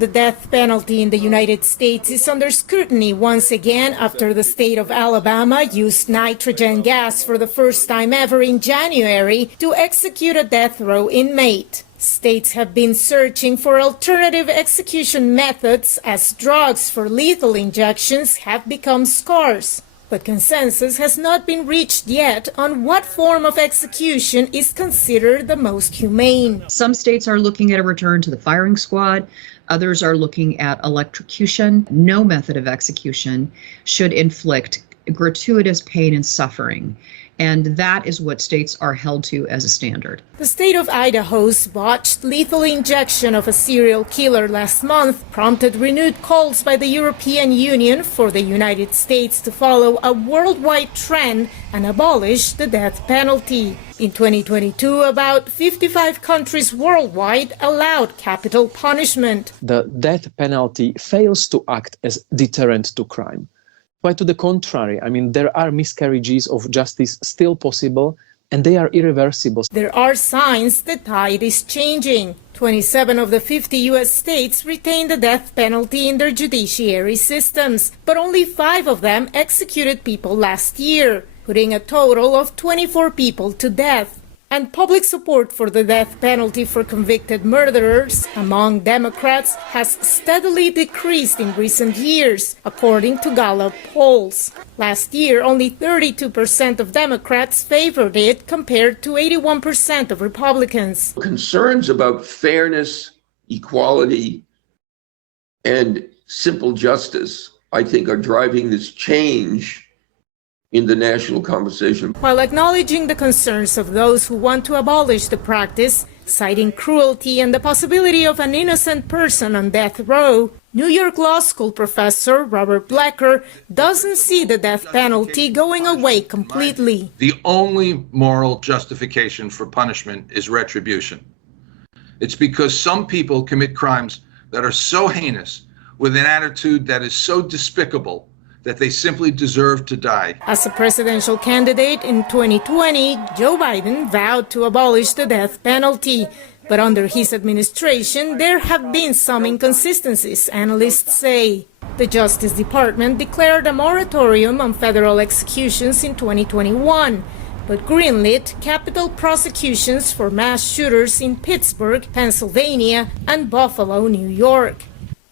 the death penalty in the United States is under scrutiny once again after the state of Alabama used nitrogen gas for the first time ever in January to execute a death row inmate. States have been searching for alternative execution methods as drugs for lethal injections have become scarce. But consensus has not been reached yet on what form of execution is considered the most humane. Some states are looking at a return to the firing squad. Others are looking at electrocution. No method of execution should inflict gratuitous pain and suffering. And that is what states are held to as a standard. The state of Idaho's botched lethal injection of a serial killer last month prompted renewed calls by the European Union for the United States to follow a worldwide trend and abolish the death penalty. In 2022, about 55 countries worldwide allowed capital punishment. The death penalty fails to act as deterrent to crime. Quite to the contrary, there are miscarriages of justice still possible, and they are irreversible. There are signs the tide is changing. 27 of the 50 U.S. states retain the death penalty in their judiciary systems, but only 5 of them executed people last year, putting a total of 24 people to death. And public support for the death penalty for convicted murderers among Democrats has steadily decreased in recent years, according to Gallup polls. Last year, only 32% of Democrats favored it compared to 81% of Republicans. Concerns about fairness, equality, and simple justice, I think, are driving this change in the national conversation. While acknowledging the concerns of those who want to abolish the practice, citing cruelty and the possibility of an innocent person on death row, New York Law School professor Robert Blecker doesn't see the death penalty going away completely. The only moral justification for punishment is retribution. It's because some people commit crimes that are so heinous, with an attitude that is so despicable, that they simply deserve to die. As a presidential candidate in 2020, Joe Biden vowed to abolish the death penalty. But under his administration, there have been some inconsistencies, analysts say. The Justice Department declared a moratorium on federal executions in 2021, but greenlit capital prosecutions for mass shooters in Pittsburgh, Pennsylvania, and Buffalo, New York.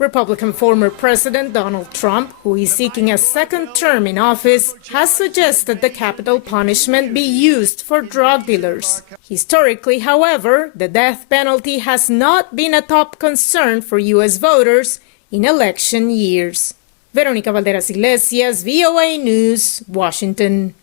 Republican former President Donald Trump, who is seeking a second term in office, has suggested the capital punishment be used for drug dealers. Historically, however, the death penalty has not been a top concern for U.S. voters in election years. Veronica Balderas, Iglesias, VOA News, Washington.